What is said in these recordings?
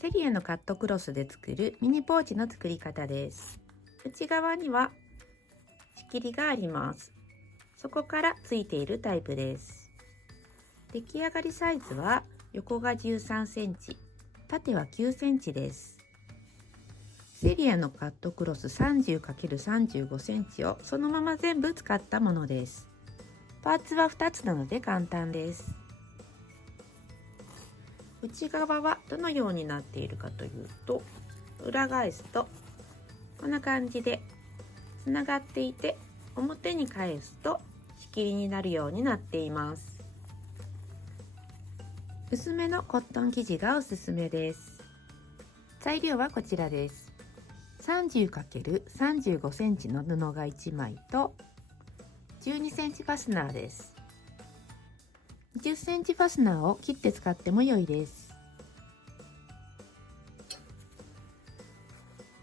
セリアのカットクロスで作るミニポーチの作り方です。内側には仕切りがあります。そこからついているタイプです。出来上がりサイズは横が13センチ、縦は9センチです。セリアのカットクロス 30×35 センチをそのまま全部使ったものです。パーツは2つなので簡単です。内側はどのようになっているかというと、裏返すとこんな感じでつながっていて、表に返すと仕切りになるようになっています。薄めのコットン生地がおすすめです。材料はこちらです。30×35 センチの布が1枚と12センチファスナーです。20センチファスナーを切って使っても良いです。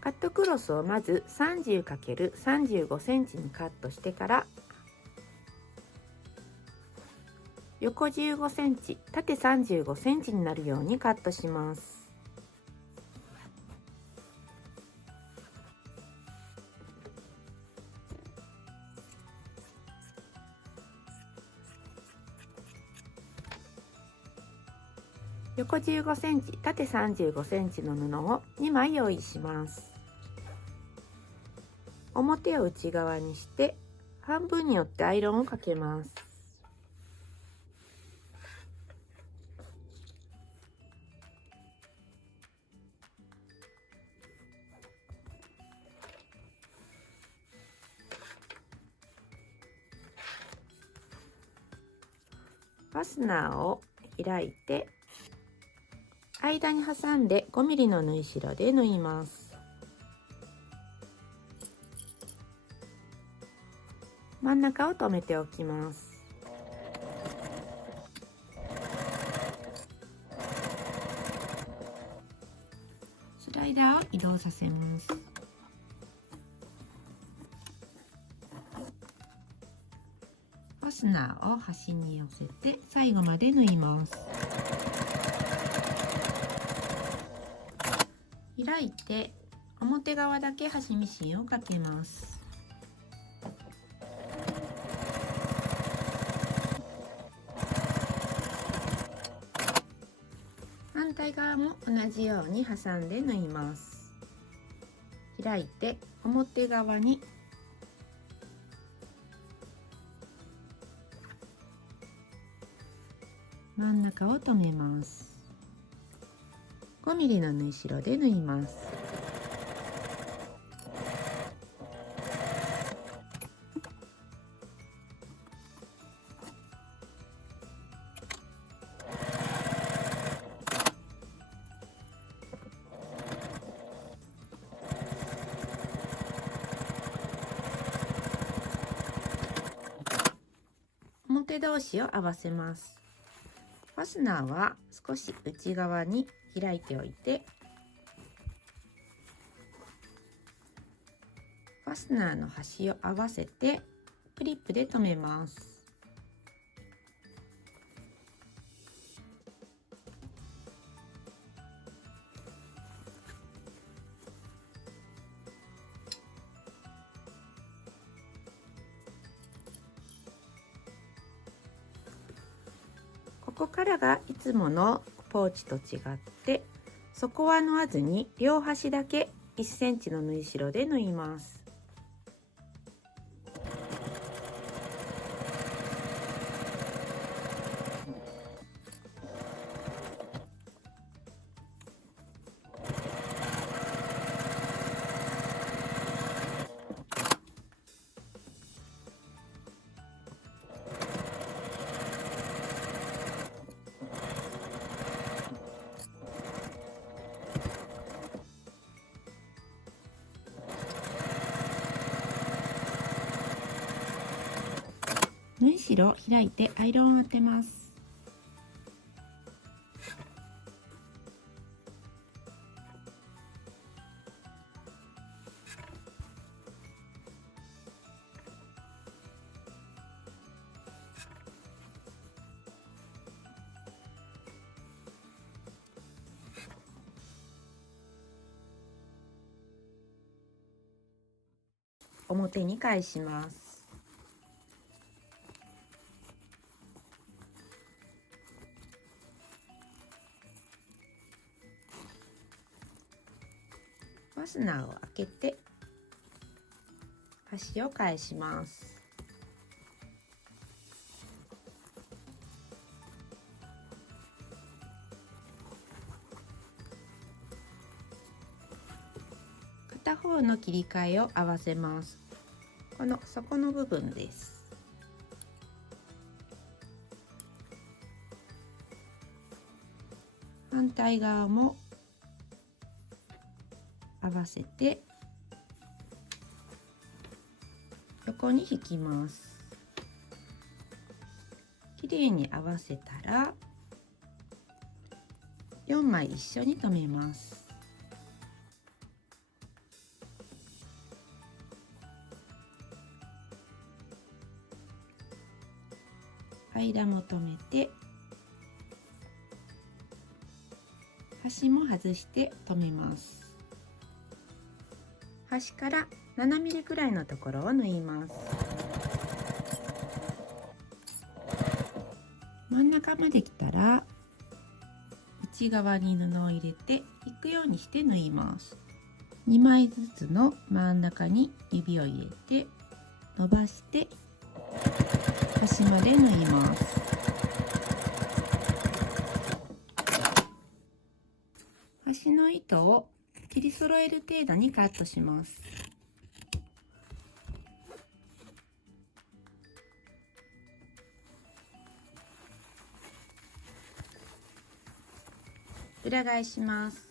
カットクロスをまず 30×35 センチにカットしてから、横15センチ、縦35センチになるようにカットします。横15センチ、縦35センチの布を2枚用意します。表を内側にして半分に折ってアイロンをかけます。ファスナーを開いて間に挟んで 5mm の縫い代で縫います。真ん中を留めておきます。スライダーを移動させます。ファスナーを端に寄せて最後まで縫います。開いて表側だけ端ミシンをかけます。反対側も同じように挟んで縫います。開いて表側に真ん中を留めます。5mm の縫い代で縫います。表同士を合わせます。ファスナーは少し内側に開いておいて、ファスナーの端を合わせてクリップで留めます。ここからがいつものポーチと違って、底は縫わずに両端だけ1センチの縫い代で縫います。縫い代を開いてアイロンを当てます。表に返します。ファスナーを開けて端を返します。片方の切り替えを合わせます。この底の部分です。反対側も合わせて横に引きます。きれいに合わせたら4枚一緒に留めます。間も留めて端も外して留めます。端から7ミリくらいのところを縫います。真ん中まで来たら内側に布を入れて引くようにして縫います。2枚ずつの真ん中に指を入れて伸ばして端まで縫います。端の糸を切り揃える程度にカットします。裏返します。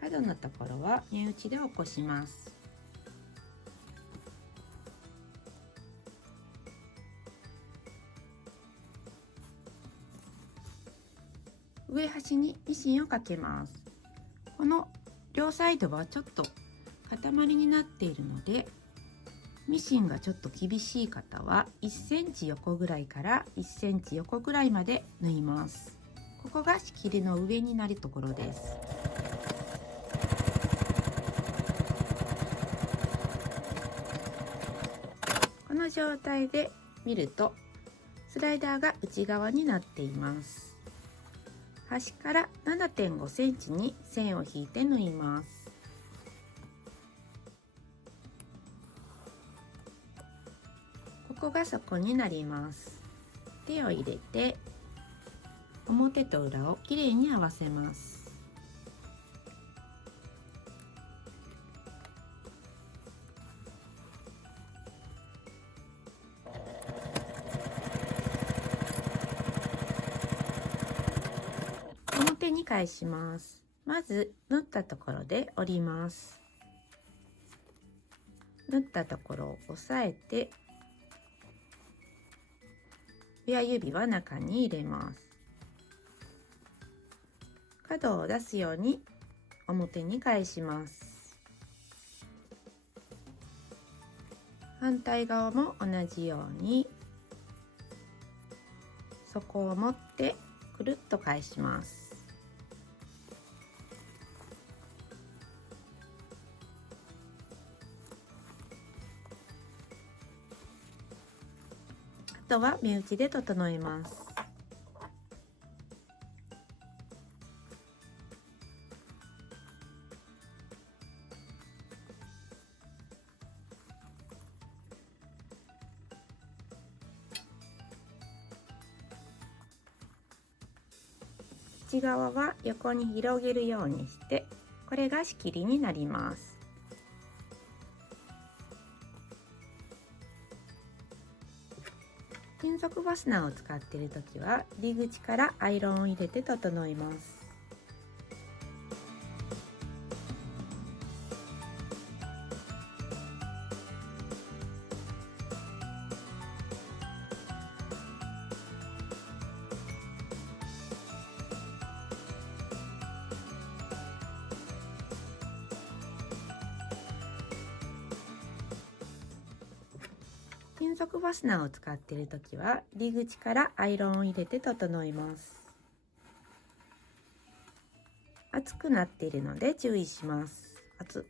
角のところは目打ちで起こします。上端にミシンをかけます。この両サイドはちょっと塊になっているので、ミシンがちょっと厳しい方は1センチ横ぐらいから1センチ横ぐらいまで縫います。ここが仕切りの上になるところです。この状態で見るとスライダーが内側になっています。端から 7.5 センチに線を引いて縫います。ここが底になります。手を入れて表と裏をきれいに合わせます。表に返します。まず縫ったところで折ります。縫ったところを押さえて親指は中に入れます。角を出すように表に返します。反対側も同じように底を持ってくるっと返します。あとは目打ちで整えます。内側は横に広げるようにして、これが仕切りになります。金属ファスナーを使っているときは入り口からアイロンを入れて整えます。金属ファスナーを使っているときは入り口からアイロンを入れて整えます。熱くなっているので注意します。熱